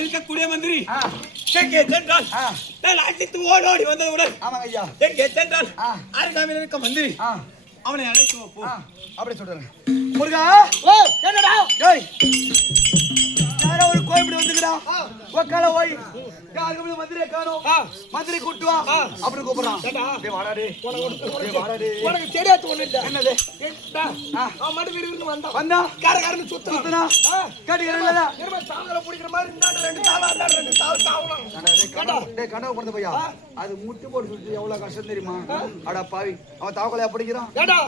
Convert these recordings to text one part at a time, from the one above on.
இருக்கக்கூடிய மந்திரி எங்கே சென்றால் நான் அழைத்து ஓடோடி வந்தவுடன் எங்கே சென்றால் அருகாமையில் இருக்க மந்திரி அவனை அழைத்து போ அப்படி சொல்றாங்க. முருகா என்னடா யாரோ ஒரு கோயம்பேடு வந்துக்கிறா ஒக்கால ஓய் யாருக்கு மந்திரியை காணோம் மந்திரி கூட்டு வா அப்படி கூப்பிடுறான். டேய் வாடா டேய் வாடா டேய் உனக்கு தெரியாது ஒண்ணு இல்ல என்னது அவன் மட்டும் வீட்டுக்கு வந்தா காரகாரன்னு சுத்துனா கேட்டிக்கிறேன்ல இரும தாவல புடிக்கிற மாதிரி இந்த ரெண்டு தாவலாம் டேய் கனவு பண்ணது பையா அது முட்டி போட்டு சுத்தி எவ்வளவு கஷ்டம் தெரியுமா அட பாவி அவன் தாவலையா பிடிக்கிறான் ஏடா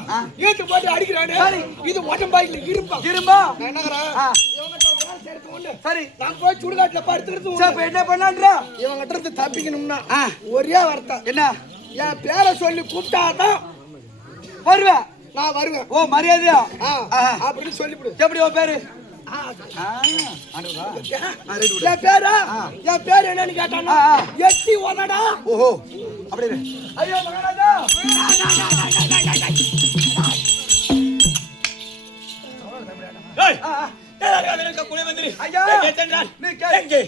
ஏத்து போட்டு அடிக்கிறானே இது ஓட்டம்பாயில இரும்பா என்னங்கறா சரி நான் போய் சுடுகாட்டுல படுத்துறது சரி என்ன பண்ணான்றா இவங்க கிட்ட இருந்து தப்பிக்கணும்னா ஒரே வார்த்தை என்ன என் பேரை சொல்லி கூப்பிட்டாதான் வருவேன் நான் வருவேன் ஓ மரியாதையா அப்படின்னு சொல்லிவிடு எப்படி உன் பேரு என் பேரு என்னன்னு கேட்டானா எட்டி ஓனடா ஓஹோ அப்படி ஐயோ மகாராஜா மந்திரி எங்கே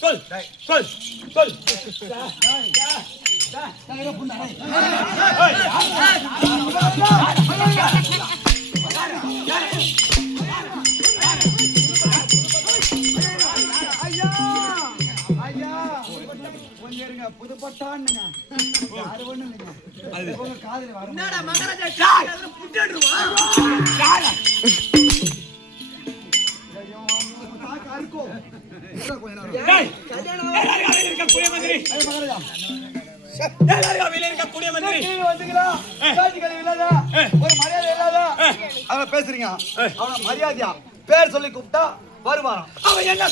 சொல் சொல் சொல் புதுப்பட்டான்னுங்க யாரு ஒண்ணுங்க காதல வரும் என்னடா மகாராஜா புட்டிடுவா பேசுறீங்க அவன மரியாதையா பேர் சொல்லி கூப்பிட்டா வருவான் அவன் என்ன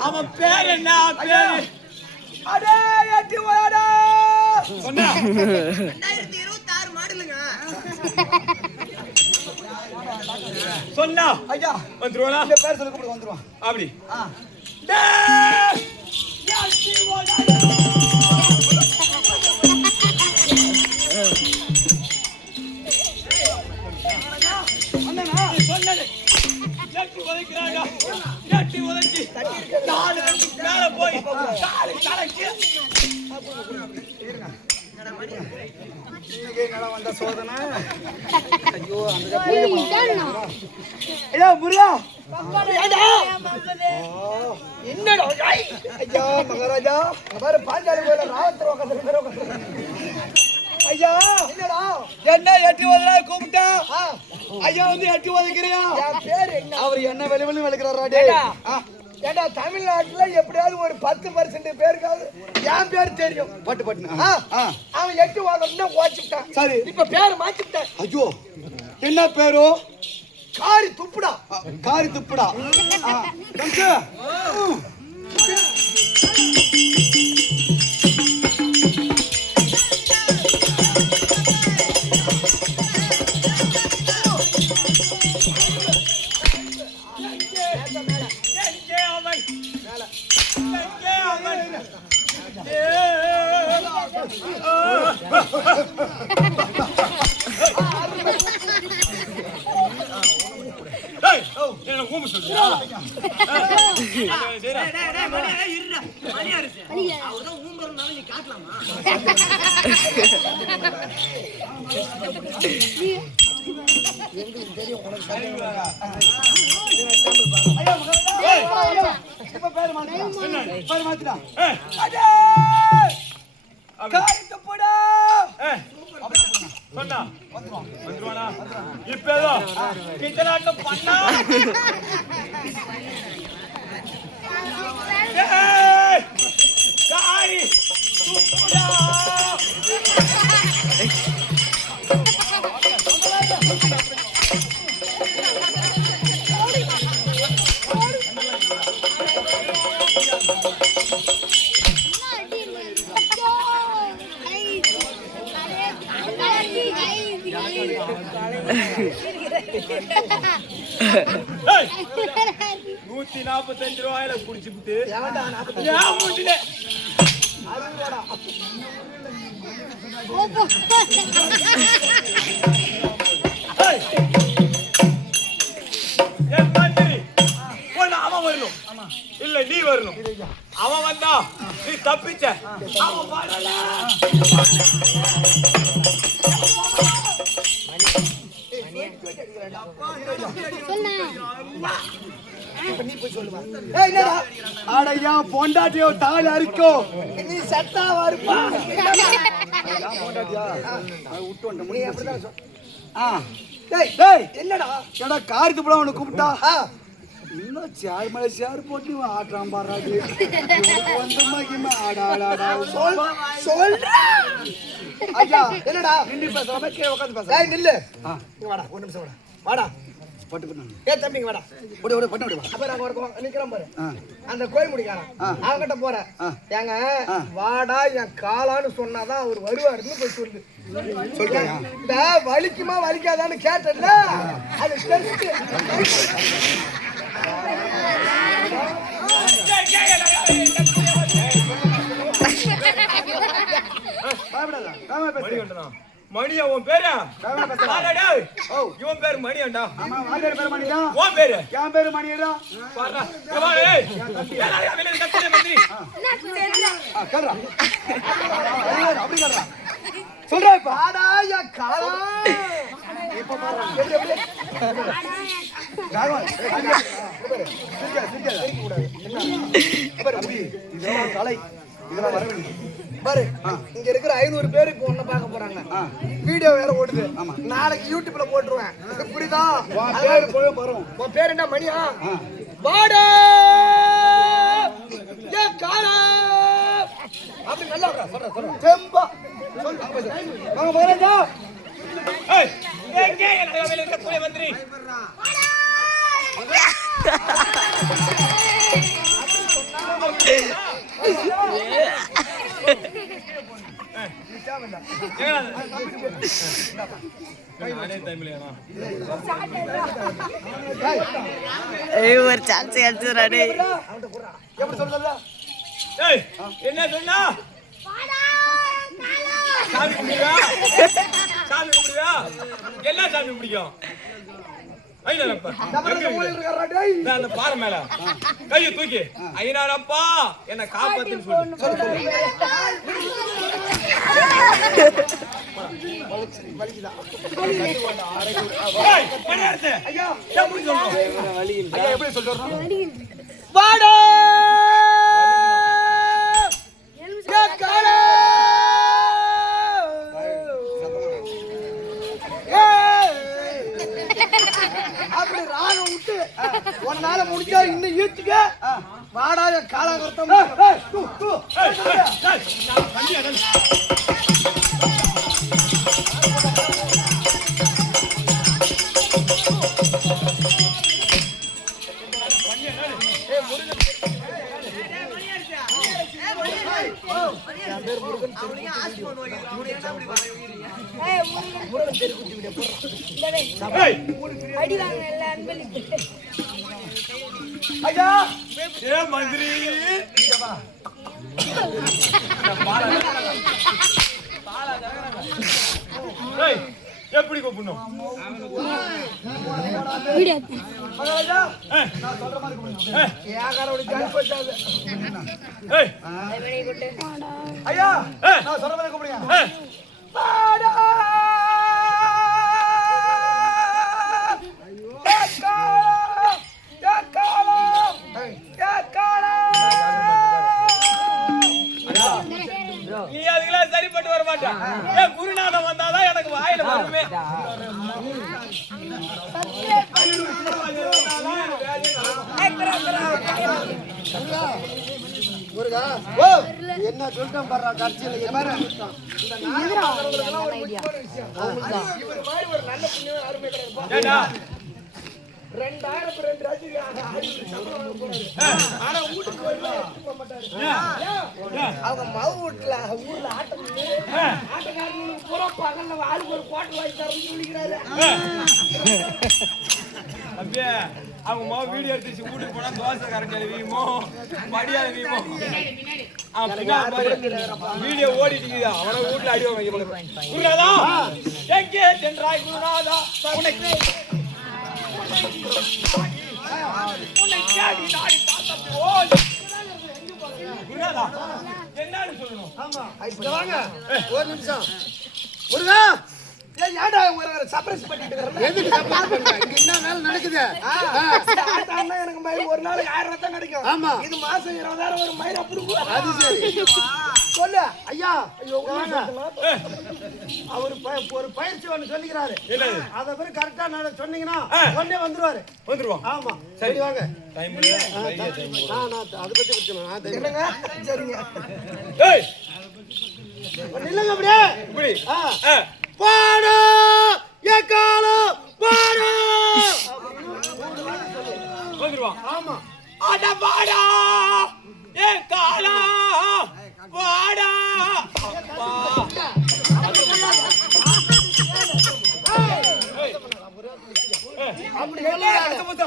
அவன் பேர் என்ன பேரு அடே எட்டி வாடா சொன்னா 2026 மாடலுங்க சொன்னா ஐயா வந்துருவானா இந்த பேர் சொல்ல கூப்பிடு வந்துருவான் அப்படி டேய் எட்டி வாடா அண்ணா சொன்னனே எட்டி வளைக்குறாங்க எட்டி வளைச்சி கால் ரெண்டு மேல போய் கால் கலக்கி நீங்க என்னடா வந்த சோதனை ஐயோ அந்த ஐயா முருகா என்னடா ஐயா மகாராஜா பாரு பாஞ்சாலி கோயில ராவத்தர் உட்கார்ந்து ஐயா என்னடா என்ன எட்டி வதனா கூப்பிட்டா ஐயா வந்து எட்டி வதக்கிறியா என் பேர் என்ன அவர் என்ன வெளிவெளி வளக்குறாரா டேய் ஏண்டா தமிழ்நாட்டுல எப்படியாவது ஒரு 10% பேருக்காவது என் பேர் தெரியும் பட்டு பட்டு அவன் எட்டி வதனா ஓச்சிட்டான் சரி இப்ப பேர் மாத்திட்டேன் ஐயோ என்ன பேரு காரி துப்புடா காரி துப்புடா கம்சு என்ன ஊம்பு சொல்றியா? சொன்னா வந்துருவானா? இப்ப ஏதோ கிச்சனாட்டம் பண்ணா காரி ₹145 குடிச்சுட்டு அவன் வரணும் இல்ல நீ வரணும். அவன் வந்தா நீ தப்பிச்ச. அவன் வரல பொண்டாட்டியோ தாலி அரிக்கோ நீ சட்டாவா இருப்பா என்னடா காரியத்து போட உனக்கு கூப்பிட்டா இன்னும் சேர் மேல சேர் போட்டு ஆட்டாம் பாராது ஐயா என்னடா நின்று பேசுறாம கீழே உட்காந்து பேச நில்லு வாடா ஒரு நிமிஷம் வாடா வாடா ஏ தம்பிங்க வாடா ஓடி ஓடி பண்ண ஓடி அப்ப நாங்க வரோம் நிக்கிறோம் பாரு அந்த கோயில் முடிக்காரன் அவங்கிட்ட போறேன் ஏங்க வாடா என் காலான்னு சொன்னாதான் அவர் வருவாருன்னு போய் சொல்லு சொல்றேன் இந்த வலிக்குமா வலிக்காதான்னு கேட்டல அது டெஸ்ட் மணியா உன் பேரு? இவன் பேரு மணியாண்டா. உன் பேரு? என் பேரு மணியடா. சொல்றா இப்ப பாரு இங்க இருக்கிற 500 பேருக்கு ஒண்ணு பார்க்க போறாங்க. வீடியோ வேற ஓடுது. நாளைக்கு யூடியூப்ல போட்டுருவேன். புரியுதா? உன் பேர் என்ன மணியா? வாடா ஏ காலா அப்படி நல்லா சொல்ற செம்பா வாங்க போறேன்டா. ஏய் எங்கே என்ன வேலை இருக்க போய் வந்துரி. ஒரு சான்ஸ் எடுத்துறானே. என்ன சொன்னா? சாமி கும்பிடுவா? சாமி கும்பிடுவா? என்ன சாமி பிடிக்கும்? அந்த பாறை மேல கையை தூக்கி ஐயனாரப்பா என்ன காப்பாத்துன்னு சொல்லு. எப்படி சொல்றோம்? வாடா அப்படி ராணம் விட்டு ஒன்னால முடிஞ்சா இன்னும் ஈட்டுக்க வாடாத காலகர்த்தம். ஐயா ஏ மந்திரி எப்படி கூப்பிடணும்? மகாராஜா நான் சொல்ற மாதிரி கூப்பிடுங்க. ஏகாரோட ஜான் போச்சாது. ஏய் ஐயா நான் சொல்ற மாதிரி கூப்பிடுங்க. பாடா நீ அதுக்கெல்லாம் சரிப்பட்டு வர மாட்டேன். ஏன் குருநாதம் வந்தாதான் எனக்கு வாயில வருமே. என்ன சொல்லிட்டோம் பாரு கட்சியில பாரு ஒரு நல்ல புண்ணியம் யாருமே கிடையாது. 2002 ராஜியாக ஆனா வீட்டுக்கு போக மாட்டாரு. அவங்க மவு வீட்டுல ஊர்ல ஆட்டக்காரங்களுக்கு பூரா பகல்ல ஆளுக்கு ஒரு கோட்டை வாங்கி தரணும்னு சொல்லிக்கிறாரு. அப்படியே அவங்க மா வீடியோ எடுத்து வீட்டுக்கு போனா தோசை கரைஞ்சல் வீமோ மடியாத வீமோ வீடியோ ஓடிட்டு அவனை வீட்டுல அடி வாங்க. குருநாதா எங்கே சென்றாய் குருநாதா? என்னன்னு சொல்லணும்? வாங்க ஒரு நிமிஷம் முருகா ஏன்டா சர்ப்ரைஸ் பண்ணிட்டு இருக்கற? எதுக்கு சர்ப்ரைஸ் பண்ற? இங்க என்ன வேலை நடக்குது? ஆட்டானா எனக்கு மயில் ஒரு நாளைக்கு 1000 ரூபாய் கிடைக்கும். ஆமா இது மாசம் 20000 ஒரு மயில் அப்படிங்க. அது சரி சொல்லு ஐயா. ஐயோ அவர் ஒரு பயிற்சி ஒன்னு சொல்லிக்கிறாரு. அத பேர் கரெக்ட்டா நான் சொன்னீங்கன்னா உடனே வந்துருவாங்க. ஆமா சரி வாங்க. டைம் இல்ல. நான் அத பத்தி பேசணும். என்னங்க சரிங்க. ஏய் நில்லுங்க அப்படியே. இப்படி பாடா ஏகாலோ பாடா வந்துருவான். ஆமா அட பாடா ஏ காலா பாடா அப்பா அப்படி எல்லாம் அடுத்து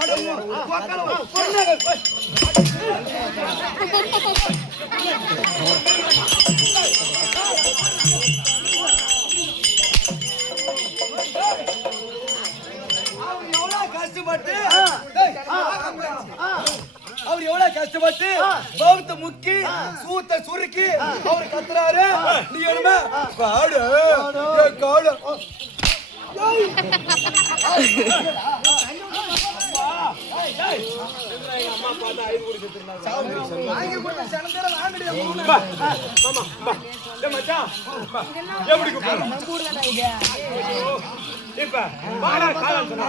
அவர் எவ்வளவு கஷ்டப்பட்டு பௌத்த முக்கி சூத்த சுருக்கி அவர் கத்துறாரு. நீ என்ன காடு காடு இப்ப பாடா காலம் சொன்னா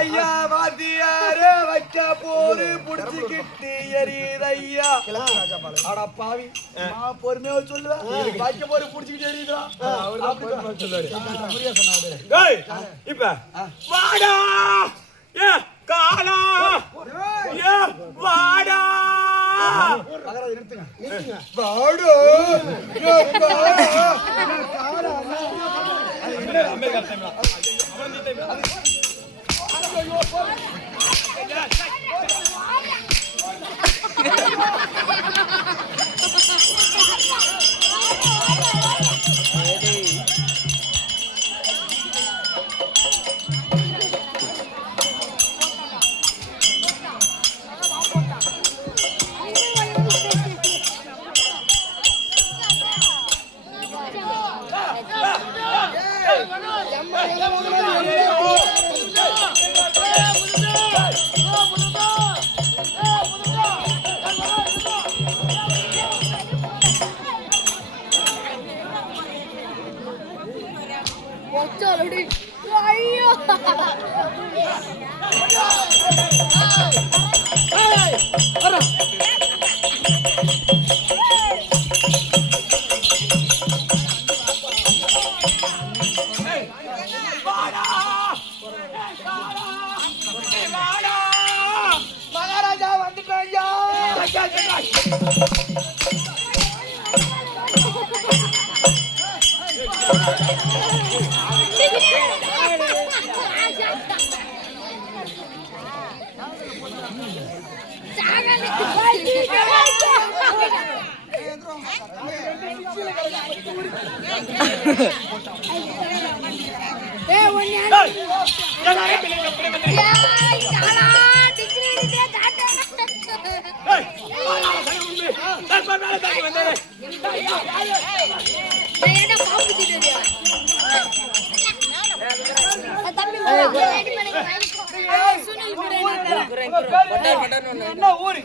ஐயா வாத்தியாரே வைக்க போரு புடிச்சுக்கிட்டு எரியுதையா. அட பாவி பொறுமையா சொல்லுவேன். வைக்க போரு புடிச்சுக்கிட்டு எரியுதா இப்ப வாடா ஏ காலா ஏ வாடா வாடா ஐயோ மகாராஜா வந்துட்டாங்க. என்ன ஊரு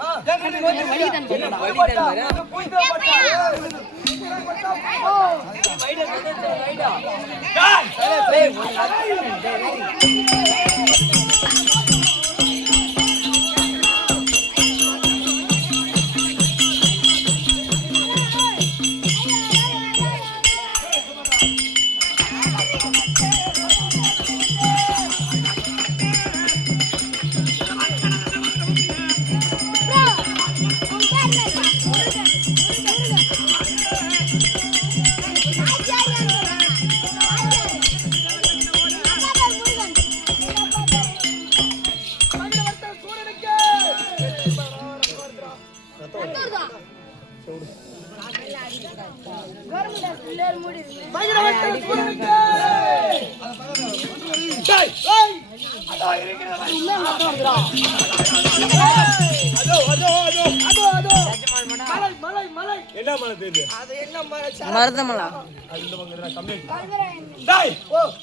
மருதமலா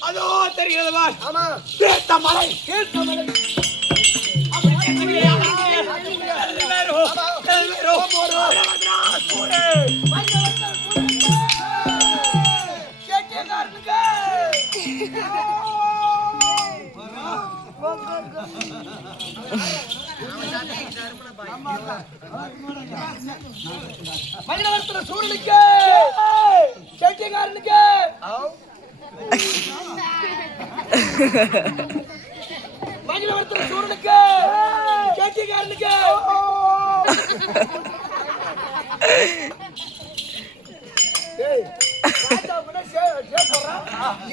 அதோ தெரிகிறது ஆமா மலை மகிழவர்த்தன சூரனுக்கு கேட்டியக்காரனுக்கு மகிழவர்த்தன சூரனுக்கு கேட்டியக்காரனுக்கு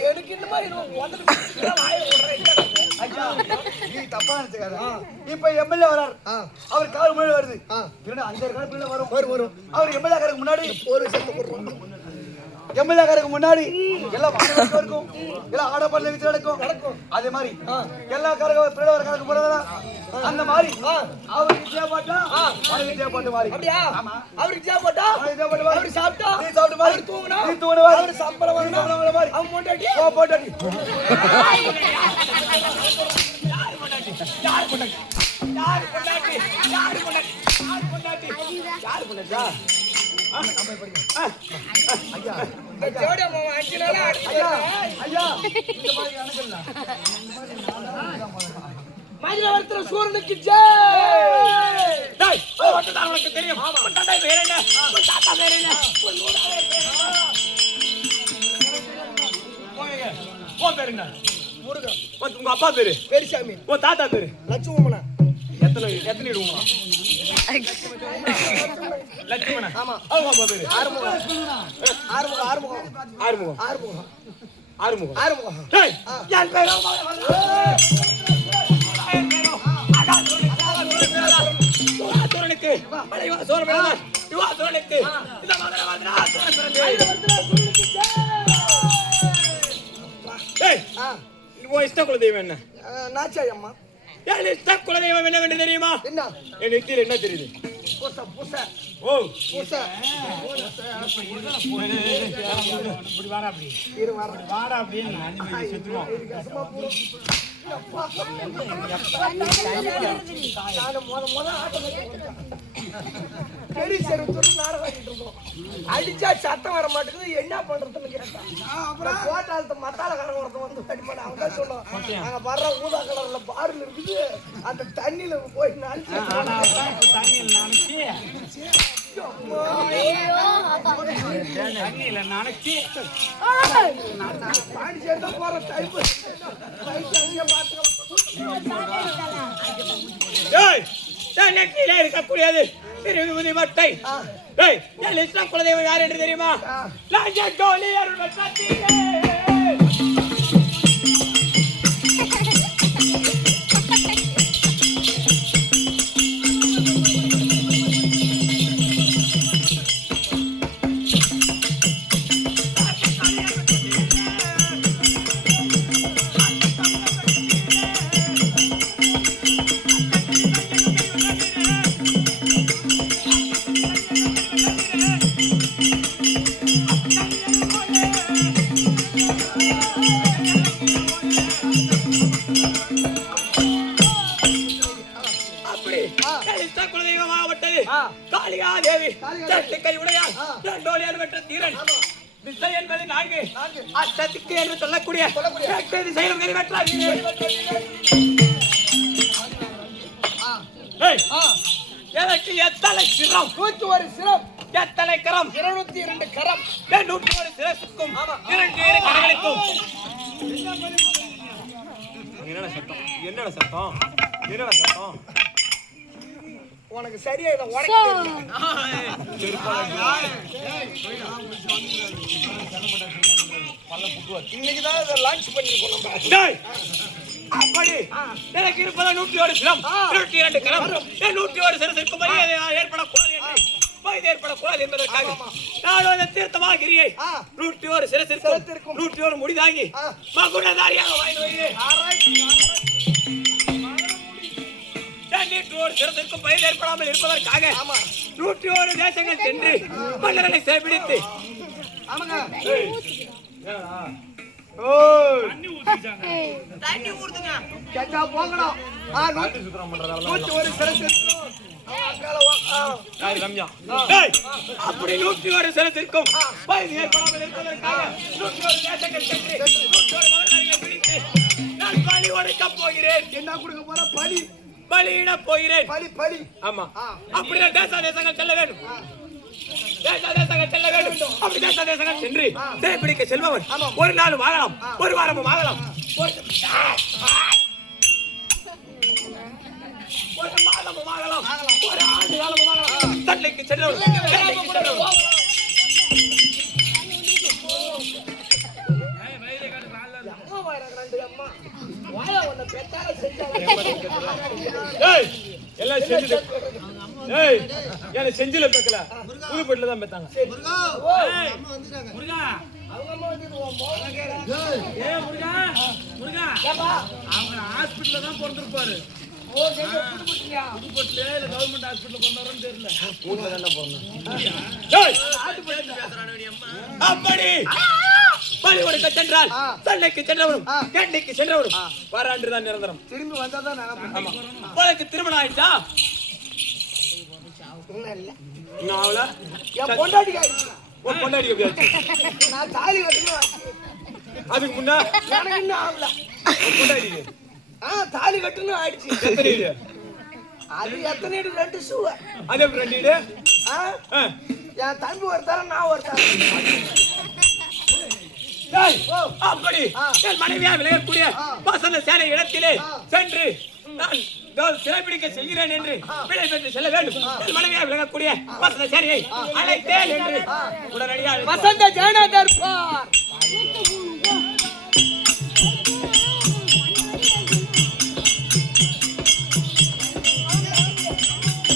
எனக்கு இந்த மாதிரி தப்பா நினைச்சுக்காரு. இப்ப எம்எல்ஏ வரார், அவர் கால் முன்னாடி வருது, 5 கால் பிள்ளை வரும். அவர் எம்எல்ஏ காரருக்கு முன்னாடி ஒரு செத்து போடுறோம். எம்எல்ஏ காரருக்கு முன்னாடி எல்லாம் வாடகை இருக்கும், எல்லாம் ஆடப்பாடல வச்சு நடக்கும். அதே மாதிரி எல்லா காரங்க பிள்ளை வர காரருக்கு போறதா அந்த மாதிரி அவருக்கு தேவைப்பட்டா அவருக்கு தேவைப்பட்ட மாதிரி. அப்படியா? அவருக்கு தேவைப்பட்டா அவருக்கு சாப்பிட்டா நீ சாப்பிட்ட மாதிரி, தூங்குனா நீ தூங்குன மாதிரி, அவருக்கு சம்பளம் வாங்குன மாதிரி, அவன் போட்டாட்டி போட்டாட்டி மகிழவர்த்தன சூரனுக்கு தெரியும். உங்க அப்பா பேரு பெரிசாமி, உன் தாத்தா பேரு லட்சுமணா. எத்தனை இடுவோம்? லட்சுமணா. ஆமா. அவங்க அப்பா பேரு ஆறுமுகம். டேய், என் பேரு சூரனுக்கு சூரனுக்கு இந்த உன் இஷ்ட குலதெய்வம் என்ன? நாச்சாய் அம்மா. என் இஷ்ட குலதெய்வம் என்னவென்று தெரியுமா? என்ன? என் நெத்தியில் என்ன தெரியுது? ஓ அடிச்சா சத்தம் வர மாட்டேங்குது, என்ன பண்றதுன்னு கேட்டான். கோட்டாலத்து மத்தாலக்காரன் ஒருத்தன் வந்து அடிப்பான். அவன் தான் சொல்லுவான், நாங்க வர்ற ஊதா கலர்ல பாருல இருக்குது, அந்த தண்ணியில போய் இருக்கக்கூடியது மட்டை. குலதெய்வம் யார் என்று தெரியுமா? அப்படி இஷ்ட குலதெய்வமாகப்பட்டது காளிகா தேவி கை உடையார் இரண்டோடியார் பெற்ற தீரன் திசை என்பது 4 அஷ்டத்துக்கு என்று சொல்லக்கூடிய திசையும் நிறைவேற்றார் எனக்கு எத்தனை சிரம் 101 சிரம் எத்தனை கரம் 202 கரம் 101 சிரசுக்கும் 2 கரங்களுக்கும் என்னடா சத்தம் என்னடா சத்தம் என்னடா சத்தம் உனக்கு சரியா இத உடைக்க இன்னைக்கு தான் இத லான்ச் பண்ணிருக்கோம் நம்ம டேய் அப்படி எனக்கு இருப்பது 101 சிரம் 202 கரம் 101 சிரசுக்கும் ஏற்படக்கூடாது என்று ஏற்படக்கூடாது என்பதற்காக நான் தீர்த்தமாகிறியை 101 சிரசிற்கும் 101 முடிதாங்கி மகுடதாரியாக வாங்கி வருகிறேன் 101 சிரசிற்கும் பயிர் ஏற்படாமல் இருப்பதற்காக 101 தேசங்கள் சென்று மன்னரனை சிறைபிடித்து தண்ணி ஊத்துங்க கேட்டா போகணும் 101 சிரசு அப்படி 101 சிரசிற்கும் பயிர் ஏற்படாமல் இருப்பதற்காக 101 தேசங்கள் சென்று 101 மன்னரனை பிடித்து நான் பலி ஒடுக்கப் போகிறேன். என்ன கொடுக்க போற பலி பலியிட போகிறேன். பலி ஆமா அப்படி தேசங்கள் செல்ல வேண்டும். தேசங்கள் செல்ல வேண்டும். அப்படி தேசங்கள் சென்று சிறைப்பிடிக்க செல்பவன் ஒரு நாளும் ஆகலாம், ஒரு வாரமும் ஆகலாம், ஒரு மாதமும் ஆகலாம், ஒரு ஆண்டு காலமும் ஆகலாம். தன்னைக்கு சென்றவன் எல்லாம் செஞ்சில பெக்கல புதுப்பட்டில தான் பெத்தாங்க. ஹாஸ்பிட்டல்ல தான் பிறந்திருப்பாரு. அப்படி பலி கொடுக்க சென்றால் தன்னைக்கு சென்றவரும் கேண்டைக்கு சென்றவரும் வராண்டுதான் நிரந்தரம். திரும்பி வந்தாதான் உனக்கு திருமணம் ஆயிடுச்சா? பொண்டாட்டி பொண்டாடி எப்படியாச்சு? நான் தாலி கட்டணும் அதுக்கு முன்னா எனக்கு இன்னும் ஆகல. பொண்டாடி தாலி கட்டணும் ஆயிடுச்சு. எத்தனை வீடு? அது எத்தனை 2 ஷூ. அது எப்படி 2 வீடு? என் தம்பி ஒருத்தர நான் ஒருத்தர. அப்படி என் மனைவியா விளையக்கூடிய வசந்த சேனை இடத்திலே சென்று நான் சிறைப்பிடிக்க செல்கிறேன் என்று விடை பெற்று செல்ல வேண்டும். என் மனைவியா விளங்கக்கூடிய வசந்த சேனையை அழைத்தேன் என்று உடனடியாக வசந்த ஜன தர்பார்